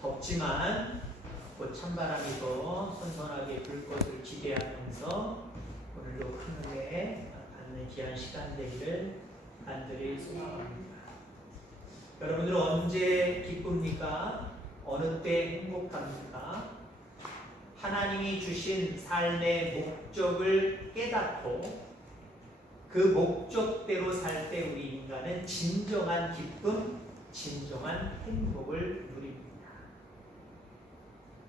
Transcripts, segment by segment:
덥지만 곧 찬바람이 더 선선하게 불 것을 기대하면서 오늘도 큰 은혜 받는 귀한 시간 되기를 간절히 소망합니다. 여러분들은 언제 기쁩니까? 어느 때 행복합니까? 하나님이 주신 삶의 목적을 깨닫고 그 목적대로 살 때 우리 인간은 진정한 기쁨, 진정한 행복을 누립니다.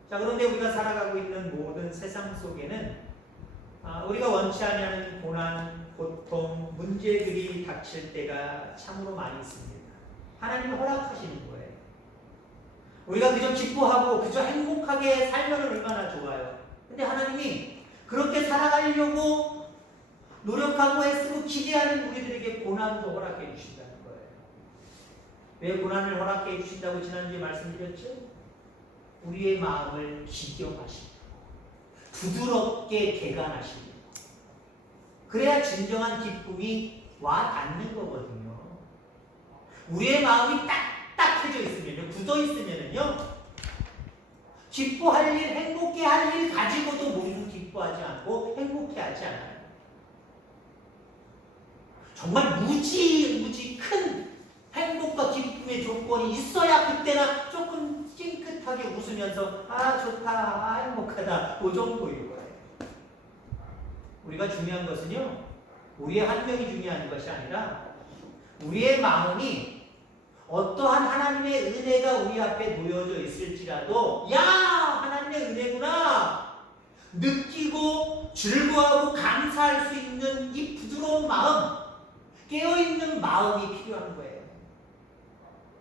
자, 그런데 우리가 살아가고 있는 모든 세상 속에는 우리가 원치 않는 고난, 고통, 문제들이 닥칠 때가 참으로 많이 있습니다. 하나님이 허락하시는 거예요. 우리가 그저 기뻐하고 그저 행복하게 살면 얼마나 좋아요. 근데 하나님이 그렇게 살아가려고 노력하고 애쓰고 기대하는 우리들에게 고난도 허락해 주신다는 거예요. 왜 고난을 허락해 주신다고 지난주에 말씀드렸죠? 우리의 마음을 기경하시고 부드럽게 개간하시고 그래야 진정한 기쁨이 와 닿는 거거든요. 우리의 마음이 딱딱해져 있으면요, 굳어 있으면요, 기뻐할 일, 행복해 할 일 가지고도 우리는 기뻐하지 않고 행복해하지 않아요. 정말 무지 큰 행복과 기쁨의 조건이 있어야 그때나 조금 찡긋하게 웃으면서 좋다, 행복하다, 그 정도일 거예요. 우리가 중요한 것은요, 우리의 환경이 중요한 것이 아니라 우리의 마음이 어떠한 하나님의 은혜가 우리 앞에 놓여져 있을지라도 하나님의 은혜구나 느끼고 즐거워하고 감사할 수 있는 이 부드러운 마음, 깨어있는 마음이 필요한 거예요.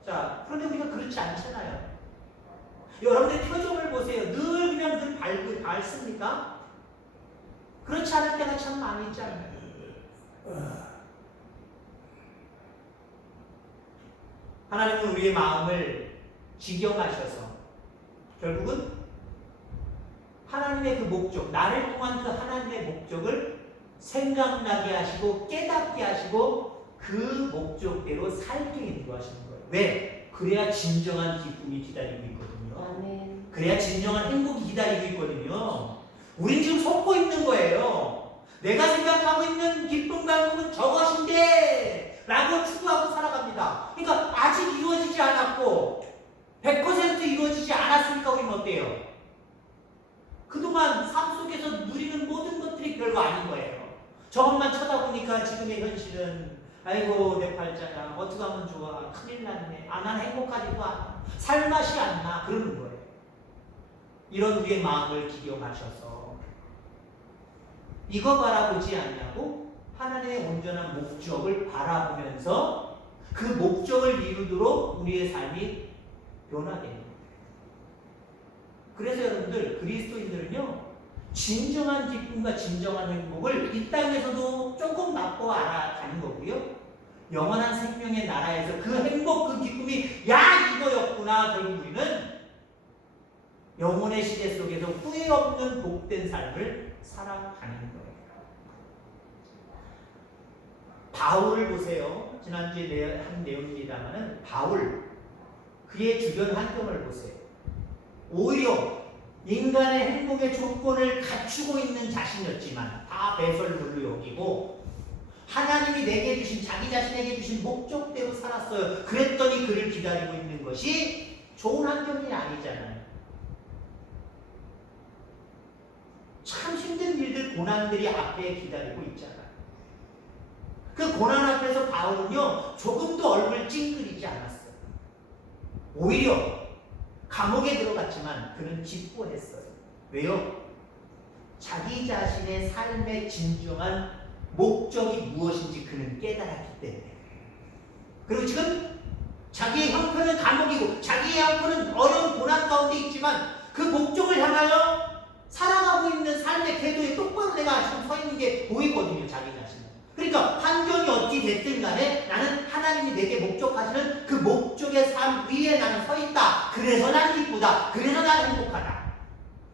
자, 그런데 우리가 그렇지 않잖아요. 여러분들 표정을 보세요. 늘 밝습니까? 그렇지 않을 때가 참 많이 있잖아요. 하나님은 우리의 마음을 지경하셔서 결국은 하나님의 그 목적, 나를 통한 그 하나님의 목적을 생각나게 하시고 깨닫게 하시고 그 목적대로 살게 인도하시는 거예요. 왜? 그래야 진정한 기쁨이 기다리고 있거든요. 아멘. 그래야 진정한 행복이 기다리고 있거든요. 우린 지금 속고 있는 거예요. 내가 생각하고 있는 기쁨과 행복은 저것인데 라고 추구하고 살아갑니다. 그러니까 아직 이루어지지 않았고 100% 이루어지지 않았으니까 우리는 어때요? 그동안 삶 속에서 누리는 모든 것들이 별거 아닌 거예요. 저것만 쳐다보니까 지금의 현실은 아이고 내 팔자야 어떻게 하면 좋아, 큰일 났네, 난 행복하지도 않아, 살맛이 안 나, 그러는 거예요. 이런 우리의 마음을 기경하셔서 이거 바라보지 않냐고 하나님의 온전한 목적을 바라보면서 그 목적을 이루도록 우리의 삶이 변화되는 거예요. 그래서 여러분들 그리스도인들은요, 진정한 기쁨과 진정한 행복을 이 땅에서도 조금 맛보 알아가는 거고요, 영원한 생명의 나라에서 그 행복, 그 기쁨이 이거였구나, 결국 우리는 영혼의 시대 속에서 후회 없는 복된 삶을 살아가는 거예요. 바울을 보세요. 지난주에 한 내용입니다만은 바울, 그의 주변 환경을 보세요. 오히려 인간의 행복의 조건을 갖추고 있는 자신이었지만 다 배설물로 여기고 하나님이 내게 주신, 자기 자신에게 주신 목적대로 살았어요. 그랬더니 그를 기다리고 있는 것이 좋은 환경이 아니잖아요. 참 힘든 일들, 고난들이 앞에 기다리고 있잖아요. 그 고난 앞에서 바울은요, 조금도 얼굴 찡그리지 않았어요. 오히려 감옥에 들어갔지만 그는 기뻐했어요. 왜요? 자기 자신의 삶의 진정한 목적이 무엇인지 그는 깨달았기 때문에. 그리고 지금 자기의 형편은 감옥이고 자기의 형편은 어려운 고난 가운데 있지만 그 목적을 향하여 살아가고 있는 삶의 궤도에 똑바로 내가 지금 서 있는 게 보이거든요, 자기 자신. 그러니까 환경이 어찌 됐든 간에 나는 하나님이 내게 목적하시는 그 목적의 삶 위에 나는 서 있다. 그래서 난 기쁘다. 그래서 난 행복하다.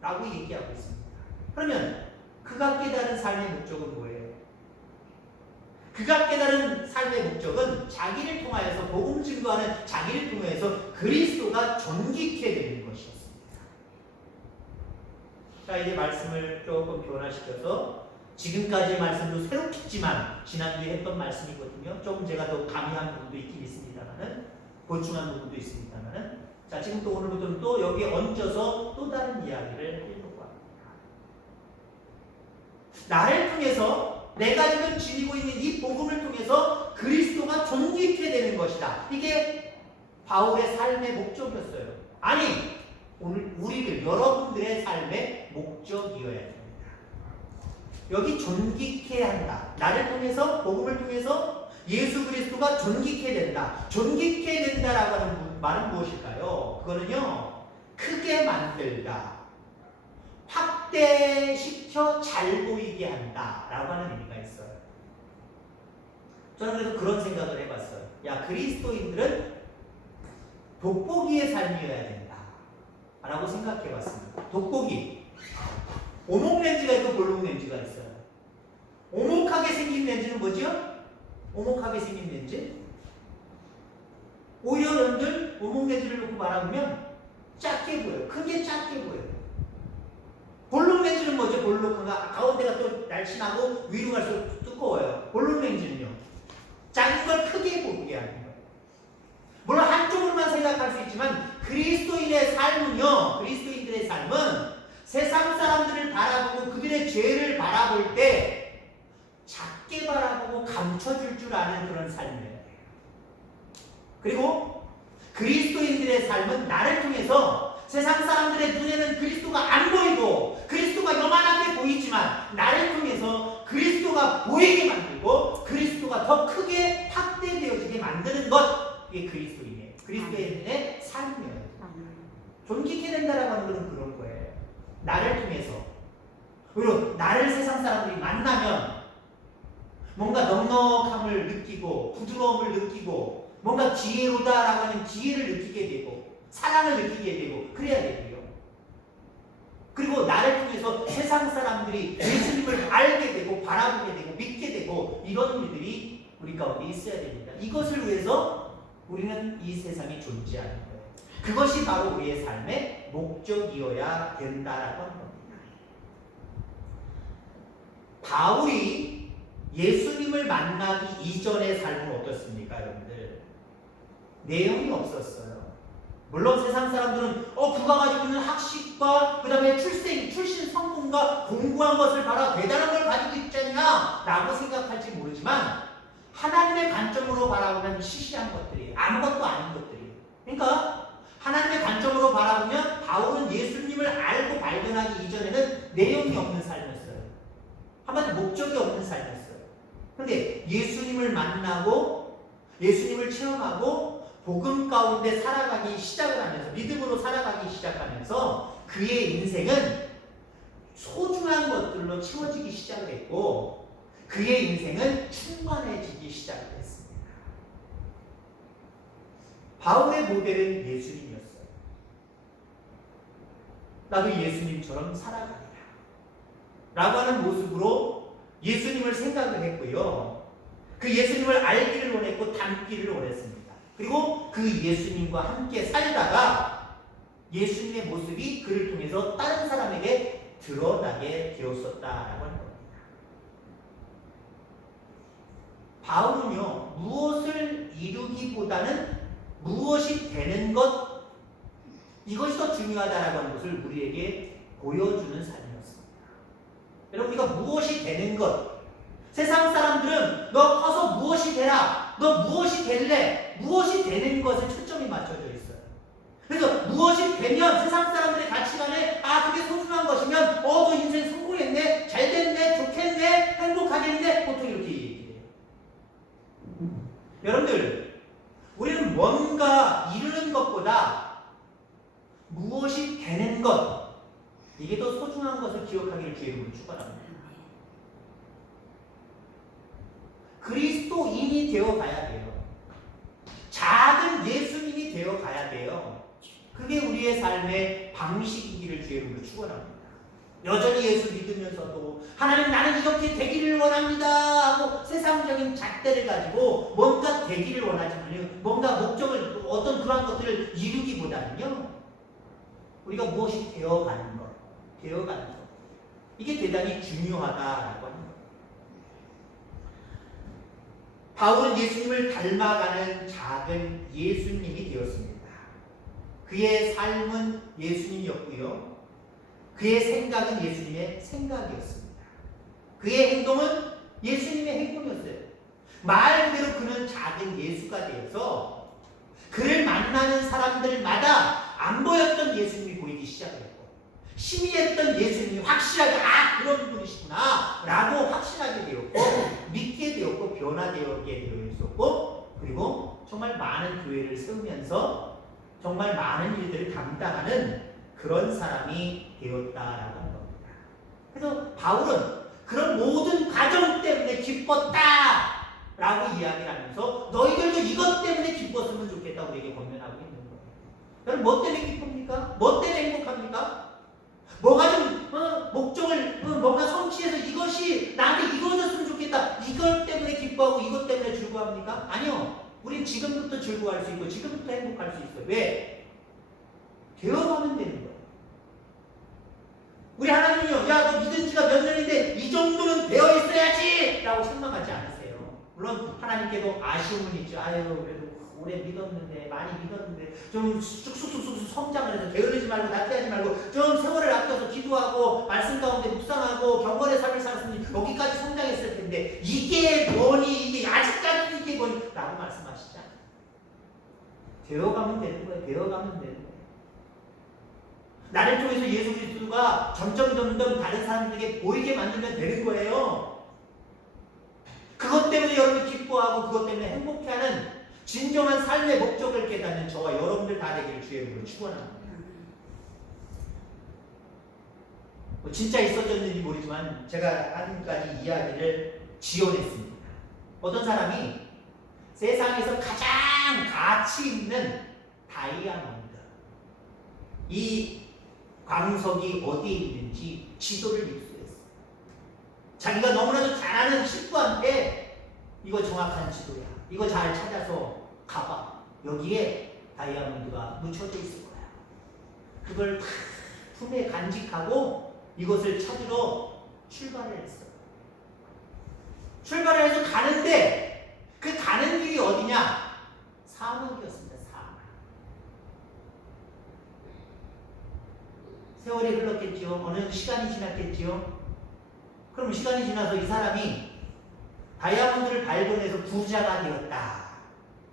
라고 얘기하고 있습니다. 그러면 그가 깨달은 삶의 목적은 뭐예요? 그가 깨달은 삶의 목적은 자기를 통하여서 복음 증거하는 자기를 통해서 그리스도가 존귀케 되는 것이었습니다. 자, 이제 말씀을 조금 변화시켜서 지금까지의 말씀도 새롭겠지만 지난주에 했던 말씀이거든요. 조금 제가 더 강의한 부분도 있긴 있습니다만은 보충한 부분도 있습니다만은 자, 지금 또 오늘부터는 또 여기에 얹어서 또 다른 이야기를 하려고 합니다. 나를 통해서 내가 지금 지니고 있는 이 복음을 통해서 그리스도가 존귀케 되는 것이다. 이게 바울의 삶의 목적이었어요. 아니, 오늘 우리들 여러분들의 삶의 목적이어야 됩니다. 여기 존귀케 한다. 나를 통해서 복음을 통해서 예수 그리스도가 존귀케 된다. 존귀케 된다라고 하는 말은 무엇일까요? 그거는요, 크게 만들다, 확대시켜 잘 보이게 한다라고 하는 의미가 있어요. 저는 그래서 그런 생각을 해봤어요. 야, 그리스도인들은 돋보기의 삶이어야 된다 라고 생각해봤습니다. 돋보기. 오목 렌즈가 있고 볼록 렌즈가 있어요. 오목하게 생긴 렌즈는 뭐죠? 오목하게 생긴 렌즈. 오히려 여러분들 오목 렌즈를 놓고 바라보면 작게 보여요. 큰 게 작게 보여요. 볼록 렌즈는 뭐죠? 볼록한가? 가운데가 또 날씬하고 위로 갈수록 두꺼워요. 볼록 렌즈는요, 작은 걸 크게 보게 하는 거예요. 물론 한쪽으로만 생각할 수 있지만 그리스도인의 삶은요, 그리스도인들의 삶은 세상 사람들을 바라보고 그들의 죄를 바라볼 때 작게 바라보고 감춰줄 줄 아는 그런 삶이에요. 그리고 그리스도인들의 삶은 나를 통해서 세상 사람들의 눈에는 그리스도가 안 보이고 그리스도가 요만하게 보이지만 나를 통해서 그리스도가 보이게 만들고 그리스도가 더 크게 확대되어지게 만드는 것, 이게 그리스도인이에요. 그리스도인의 삶이에요. 존귀케 된다라고 하는 것은 그런 거예요. 나를 통해서. 그리고 나를 세상 사람들이 만나면 뭔가 넉넉함을 느끼고 부드러움을 느끼고 뭔가 지혜로다라고 하는 지혜를 느끼게 되고 사랑을 느끼게 되고 그래야 되고요. 그리고 나를 통해서 세상 사람들이 예수님을 알게 되고 바라보게 되고 믿게 되고 이런 일들이 우리 가운데 있어야 됩니다. 이것을 위해서 우리는 이 세상에 존재하는 거예요. 그것이 바로 우리의 삶의 목적이어야 된다라고 하는 겁니다. 바울이 예수님을 만나기 이전의 삶은 어떻습니까, 여러분들? 내용이 없었어요. 물론 세상 사람들은 그가 가지고 있는 학식과 그 다음에 출신 성분과 공부한 것을 봐라 대단한 걸 가지고 있잖냐 라고 생각할지 모르지만 하나님의 관점으로 바라보면 시시한 것들이에요. 아무것도 아닌 것들이에요. 그러니까 하나님의 관점으로 바라보면 바울은 예수님을 알고 발견하기 이전에는 내용이 없는 삶이었어요. 한마디로 목적이 없는 삶이었어요. 그런데 예수님을 만나고 예수님을 체험하고 복음 가운데 살아가기 시작을 하면서 믿음으로 살아가기 시작하면서 그의 인생은 소중한 것들로 채워지기 시작을 했고 그의 인생은 충만해지기 시작했습니다. 바울의 모델은 예수님이었어요. 나도 예수님처럼 살아가리라 라고 하는 모습으로 예수님을 생각을 했고요. 그 예수님을 알기를 원했고 닮기를 원했습니다. 그리고 그 예수님과 함께 살다가 예수님의 모습이 그를 통해서 다른 사람에게 드러나게 되었었다라고 하는 겁니다. 바울은요, 무엇을 이루기보다는 무엇이 되는 것, 이것이 더 중요하다라고 하는 것을 우리에게 보여주는 삶이었습니다. 여러분, 우리가 무엇이 되는 것, 세상 사람들은 너 커서 무엇이 되라, 너 무엇이 될래, 무엇이 되는 것에 초점이 맞춰져 있어요. 그래서 무엇이 되면 세상 사람들의 가치관에 그게 소중한 것이면 너 인생 성공했네, 잘됐네, 좋겠네, 행복하겠네, 보통 이렇게 얘기해요. 여러분들, 우리는 뭔가 이루는 것보다 무엇이 되는 것, 이게 더 소중한 것을 기억하기를 주의 이름으로 축원합니다. 그리스도인이 되어가야 돼요. 작은 예수님이 되어가야 돼요. 그게 우리의 삶의 방식이기를 주의 이름으로 축원합니다. 여전히 예수 믿으면서도 하나님 나는 이렇게 되기를 원합니다 하고 세상적인 잣대를 가지고 뭔가 되기를 원하지만요. 뭔가 목적을 어떤 그러한 것들을 이루기보다는요. 우리가 무엇이 되어가는 것. 되어가는 것. 이게 대단히 중요하다라고 하는 거예요. 바울은 예수님을 닮아가는 작은 예수님이 되었습니다. 그의 삶은 예수님이었고요. 그의 생각은 예수님의 생각이었습니다. 그의 행동은 예수님의 행동이었어요. 말 그대로 그는 작은 예수가 되어서 그를 만나는 사람들마다 안 보였던 예수님이 보이기 시작했고 희미했던 예수님이 확실하게 그런 분이시구나 라고 확신하게 되었고 믿게 되었고 변화되게 되었었고 그리고 정말 많은 교회를 세우면서 정말 많은 일들을 감당하는 그런 사람이 되었다라고 하는 겁니다. 그래서 바울은 그런 모든 과정 때문에 기뻤다라고 이야기를 하면서 너희들도 이것 때문에 기뻤으면 좋겠다고 우리에게 권면하고 있는 거예요. 여러분 뭐 때문에 기쁩니까? 뭐 때문에 행복합니까? 뭐가 좀 목적을 뭔가 성취해서 이것이 나한테 이루어졌으면 좋겠다. 이것 때문에 기뻐하고 이것 때문에 즐거워합니까? 아니요. 우린 지금부터 즐거워할 수 있고 지금부터 행복할 수 있어요. 왜? 되어가면 되는 거예요. 우리 하나님은요, 야, 너 믿은 지가 몇 년인데 이 정도는 되어 있어야지! 라고 생각하지 않으세요. 물론 하나님께도 아쉬움은 있죠. 아유, 그래도 오래 믿었는데, 많이 믿었는데, 좀 쑥쑥쑥쑥 성장을 해서 게으르지 말고, 나태하지 말고, 좀 세월을 아껴서 기도하고, 말씀 가운데 묵상하고, 경건의 삶을 살았으니 여기까지 성장했을 텐데, 이게 뭐니, 이게 아직까지 이게 뭐니, 라고 말씀하시지 않아요. 되어가면 되는 거예요. 되어가면 되는 거예요. 나를 통해서 예수 그리스도가 점점 다른 사람들에게 보이게 만들면 되는 거예요. 그것 때문에 여러분이 기뻐하고 그것 때문에 행복해하는 진정한 삶의 목적을 깨닫는 저와 여러분들 다 되기를 주의 이름으로 축원합니다. 진짜 있었는지 모르지만 제가 한 가지 이야기를 지어냈습니다. 어떤 사람이 세상에서 가장 가치 있는 다이아몬드 이 광석이 어디에 있는지 지도를 입수했어요. 자기가 너무나도 잘 아는 식구한테 이거 정확한 지도야. 이거 잘 찾아서 가봐. 여기에 다이아몬드가 묻혀져 있을 거야. 그걸 다 품에 간직하고 이것을 찾으러 출발을 했어요. 출발을 해서 가는데 그 가는 길이 어디냐? 사막이었습니다. 세월이 흘렀겠지요. 어느 시간이 지났겠지요. 그럼 시간이 지나서 이 사람이 다이아몬드를 발견해서 부자가 되었다.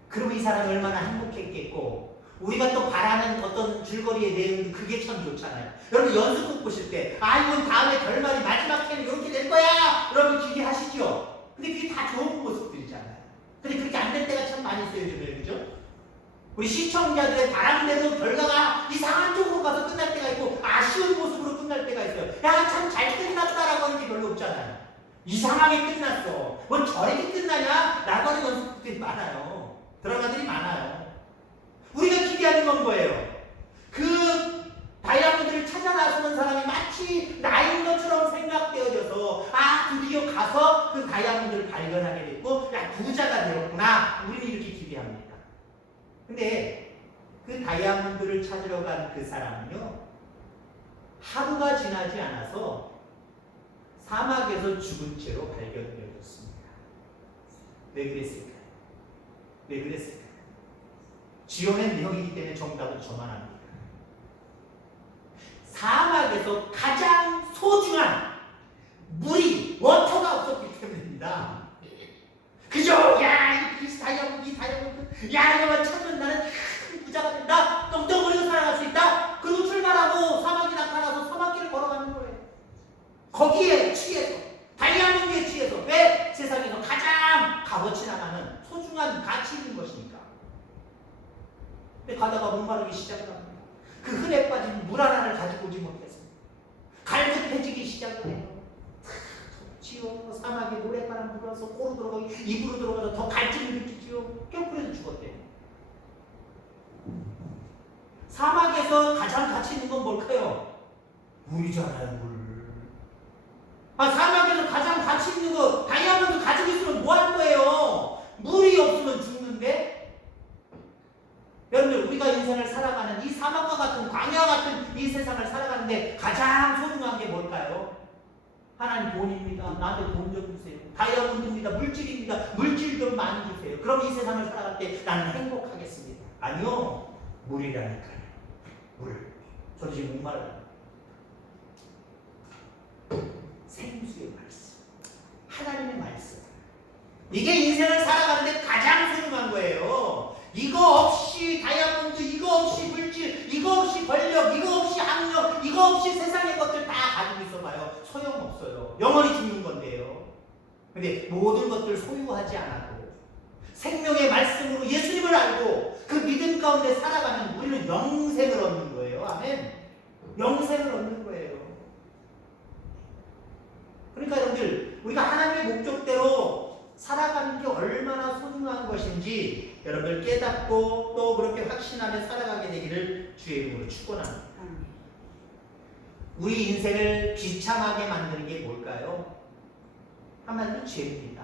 그럼 이 사람이 얼마나 행복했겠고 우리가 또 바라는 어떤 줄거리의 내용도 그게 참 좋잖아요. 여러분 연습곡 보실 때 이건 다음에 결말이 마지막 회는 이렇게 될 거야. 여러분 기대하시죠. 근데 그게 다 좋은 모습들이잖아요. 근데 그렇게 안 될 때가 참 많이 있어요. 요즘에. 그죠? 우리 시청자들의 바람대로 결과가 이상한 쪽으로 가서 끝날 때가 있고 아쉬운 모습으로 끝날 때가 있어요. 야, 참 잘 끝났다라고 하는 게 별로 없잖아요. 이상하게 끝났어. 뭐 저렇게 끝나냐? 라고 하는 연습들이 많아요. 드라마들이 많아요. 우리가 기대하는 건 뭐예요? 그 다이아몬드를 찾아 나서는 사람이 마치 나인 것처럼 생각되어져서 드디어 가서 그 다이아몬드를 발견하게 됐고 야, 부자가 되었구나. 우리는 이렇게 기대합니다. 근데 그 다이아몬드를 찾으러 간 그 사람은요 하루가 지나지 않아서 사막에서 죽은 채로 발견되어졌습니다. 왜 그랬을까요? 왜 그랬을까요? 지어낸 내용이기 때문에 정답은 저만 합니다. 사막에서 가장 소중한 물이 워터가 없었기 때문입니다. 그죠? 야, 이 다이아몬드, 야, 이거만 찾으면 나는 큰 부자가 된다. 떵떵거리고 살아갈 수 있다. 그리고 출발하고 사막이 나타나서 사막길을 걸어가는 거예요. 거기에 취해서, 다이아몬드에 취해서. 왜? 세상에서 가장 값어치 나가는 소중한 가치 있는 것이니까. 근데 가다가 목마르기 시작합니다. 그 흔해 빠진 물 하나를 가지고 오지 못했습니다. 갈급해지기 시작을 해요. 지요. 사막에 모래바람 불어서 코로 들어가고 입으로 들어가서 더 갈증을 느끼지요. 결국에도 죽었대요. 사막에서 가장 가치 있는 건 뭘까요? 물이잖아요. 물. 사막에서 가장 가치 있는 거 다이아몬드 가지고 있으면 뭐 할 거예요? 물이 없으면 죽는데? 여러분들, 우리가 인생을 살아가는 이 사막과 같은 광야 같은 이 세상을 살아가는데 가장 소중한 게 뭘까요? 하나님 돈입니다. 나한테 돈 좀 주세요. 다이아몬드입니다. 물질입니다. 물질 좀 많이 주세요. 그럼 이 세상을 살아갈 때 나는 행복하겠습니다. 아니요. 물이라니까요. 물. 저 지금 목말라요. 생수의 말씀. 하나님의 말씀. 이게 인생을 살아가는데 가장 소중한 거예요. 이거 없이 다이아몬드, 이거 없이 물질, 이거 없이 권력, 이거 없이 학력, 이거 없이 세상의 것들 다 가지고 있어봐요. 소용없어요. 영원히 죽는 건데요. 근데 모든 것들 소유하지 않아도 생명의 말씀으로 예수님을 알고 그 믿음 가운데 살아가면 우리는 영생을 얻는 거예요. 아멘. 영생을 얻는 거예요. 그러니까 여러분들, 우리가 하나님의 목적대로 살아가는 게 얼마나 소중한 것인지 여러분들 깨닫고 또 그렇게 확신하며 살아가게 되기를 주의 이름으로 축원합니다. 우리 인생을 비참하게 만드는 게 뭘까요? 한마디로 죄입니다.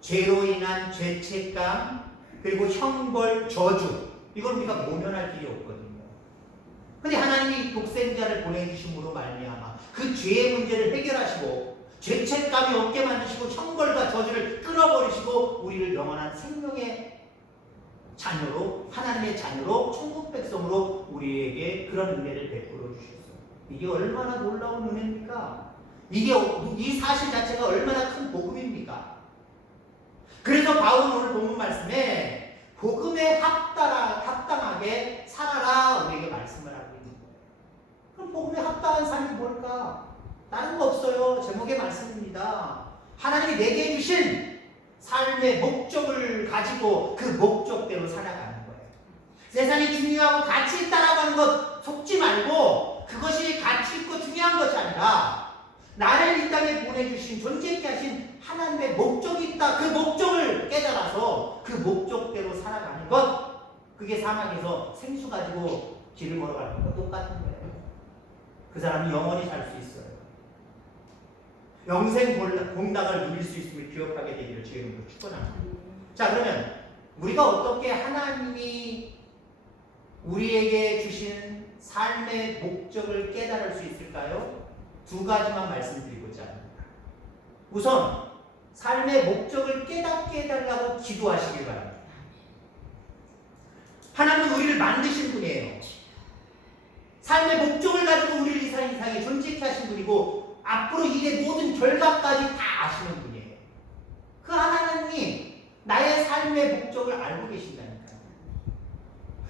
죄로 인한 죄책감, 그리고 형벌, 저주, 이걸 우리가 모면할 길이 없거든요. 근데 하나님이 독생자를 보내주심으로 말미암아 그 죄의 문제를 해결하시고 죄책감이 없게 만드시고 형벌과 저주를 끊어버리시고 우리를 영원한 생명의 자녀로, 하나님의 자녀로, 천국 백성으로 우리에게 그런 은혜를 베풀어 주셨어요. 이게 얼마나 놀라운 은혜입니까? 이 사실 자체가 얼마나 큰 복음입니까? 그래서 바울은 오늘 본문 말씀에 복음에 합당하게 살아라 우리에게 말씀을 하고 있는 거예요. 그럼 복음에 합당한 삶이 뭘까? 다른 거 없어요. 제목의 말씀입니다. 하나님이 내게 주신 삶의 목적을 가지고 그 목적대로 살아가는 거예요. 세상이 중요하고 가치 따라가는 것 속지 말고 그것이 가치 있고 중요한 것이 아니라 나를 이 땅에 보내주신 존재케 하신 하나님의 목적이 있다. 그 목적을 깨달아서 그 목적대로 살아가는 것, 그게 사막에서 생수 가지고 길을 걸어가는 것 똑같은 거예요. 그 사람이 영원히 살 수 있어요. 영생 공덕을 누릴 수 있음을 기억하게 되기를 주의 이름으로 축원합니다. 자, 그러면 우리가 어떻게 하나님이 우리에게 주신 삶의 목적을 깨달을 수 있을까요? 두 가지만 말씀드리고자 합니다. 우선 삶의 목적을 깨닫게 해달라고 기도하시길 바랍니다. 하나님은 우리를 만드신 분이에요. 삶의 목적을 가지고 우리를 이 세상에 존재케 하신 분이고 앞으로 일의 모든 결과까지 다 아시는 분이에요. 그 하나님이 나의 삶의 목적을 알고 계신다니까요.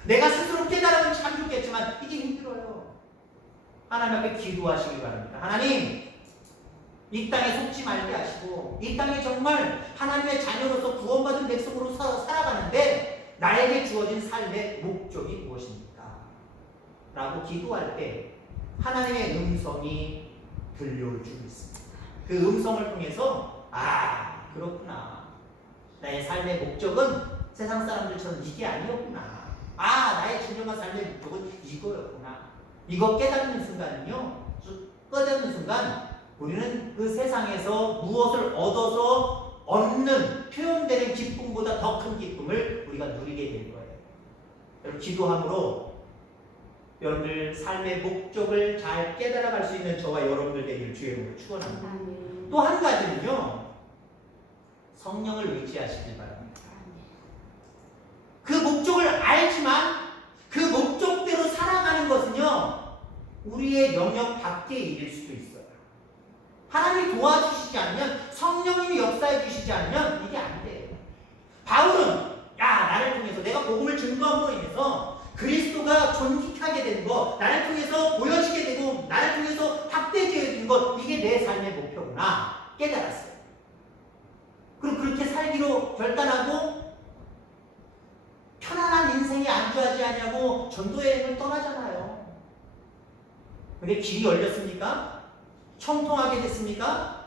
내가 스스로 깨달으면 참 좋겠지만 이게 힘들어요. 하나님 앞에 기도하시기 바랍니다. 하나님, 이 땅에 속지 말게 하시고 이 땅에 정말 하나님의 자녀로서 구원받은 백성으로 살아가는데 나에게 주어진 삶의 목적이 무엇입니까? 라고 기도할 때 하나님의 음성이 들려올 줄 믿습니다. 그 음성을 통해서 그렇구나. 나의 삶의 목적은 세상 사람들처럼 이게 아니었구나. 나의 진정한 삶의 목적은 이거였구나. 이거 깨닫는 순간은요, 깨닫는 순간 우리는 그 세상에서 무엇을 얻어서 얻는 표현되는 기쁨보다 더 큰 기쁨을 우리가 누리게 될 거예요. 여러분, 기도함으로 여러분들 삶의 목적을 잘 깨달아갈 수 있는 저와 여러분들 되기를 주의 이름으로 축원합니다. 또 한 가지는요, 성령을 의지하시길 바랍니다. 그 목적을 알지만 그 목적대로 살아가는 것은요, 우리의 영역 밖의 일일 수도 있어요. 하나님이 도와주시지 않으면, 성령님이 역사해 주시지 않으면 이게 안 돼요. 바울은 나를 통해서 내가 복음을 증거함으로 인해서 그리스도가 존귀하게 되는 것, 나를 통해서 보여지게 되고 나를 통해서 확대되어지는 것, 이게 내 삶의 목표구나 깨달았어요. 그리고 그렇게 살기로 결단하고 편안한 인생에 안주하지 않냐고 전도 여행을 떠나잖아요. 근데 길이 열렸습니까? 청통하게 됐습니까?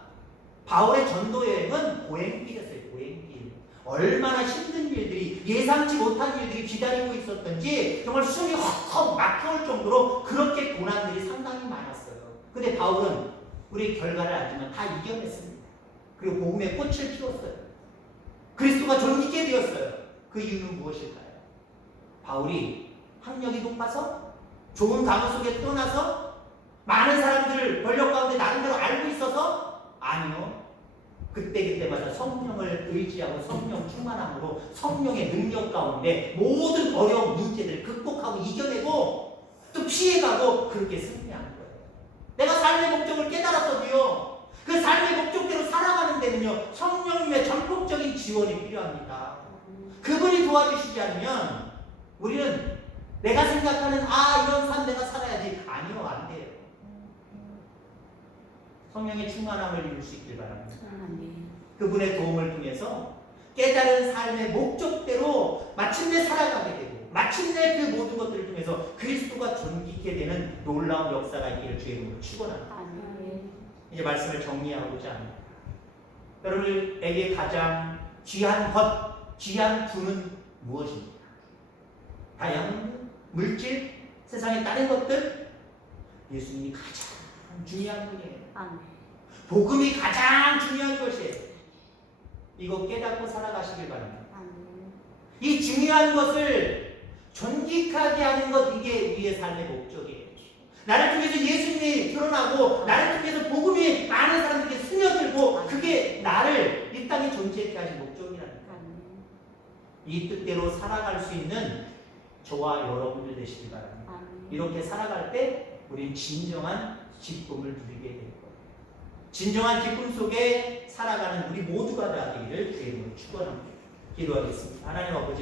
바울의 전도 여행은 고행길이었어요. 고행길. 얼마나 힘든 일들이, 예상치 못한 일들이 기다리고 있었던지 정말 숨이 헉헉 막혀올 정도로 그렇게 고난들이 상당히 많았어요. 근데 바울은 우리 결과를 알지만 다 이겨냈습니다. 그리고 복음의 꽃을 피웠어요. 그리스도가 존귀케 되었어요. 그 이유는 무엇일까요? 바울이 학력이 높아서 좋은 가문 속에 떠나서 많은 사람들을 권력 가운데 나름대로 알고 있어서? 아니요. 그때마다 성령을 의지하고 성령 충만함으로 성령의 능력 가운데 모든 어려운 문제들을 극복하고 이겨내고 또 피해가고 그렇게 승리한 거예요. 내가 삶의 목적을 깨달았어도요, 그 삶의 목적대로 살아가는 데는요, 성령님의 전폭적인 지원이 필요합니다. 그분이 도와주시지 않으면 우리는 내가 생각하는 이런 삶 내가 살아야지. 아니요, 안 돼요. 성령의 충만함을 이룰 수 있길 바랍니다. 그분의 도움을 통해서 깨달은 삶의 목적대로 마침내 살아가게 되고 마침내 그 모든 것들을 통해서 그리스도가 존귀케 되는 놀라운 역사가 있기를 주의 이름으로 축원합니다. 이제 말씀을 정리하고자 합니다. 여러분에게 가장 귀한 것, 귀한 분은 무엇입니까? 다양한 물질, 세상의 다른 것들, 예수님이 가장 중요한 분이에요. 복음이 가장 중요한 것이에요. 이거 깨닫고 살아가시길 바랍니다. 이 중요한 것을 존귀하게 하는 것, 이게 우리의 삶의 목적이에요. 나를 통해서 예수님이 드러나고 나를 통해서 복음이 많은 사람들에게 스며들고 그게 나를 이 땅에 존재하게 하신 목적이라니까. 이 뜻대로 살아갈 수 있는 저와 여러분들 되시길 바랍니다. 이렇게 살아갈 때 우리는 진정한 기쁨을 누리게 될 거예요. 진정한 기쁨 속에 살아가는 우리 모두가 되기를 주의 이름으로 축원합니다. 기도하겠습니다. 하나님 아버지,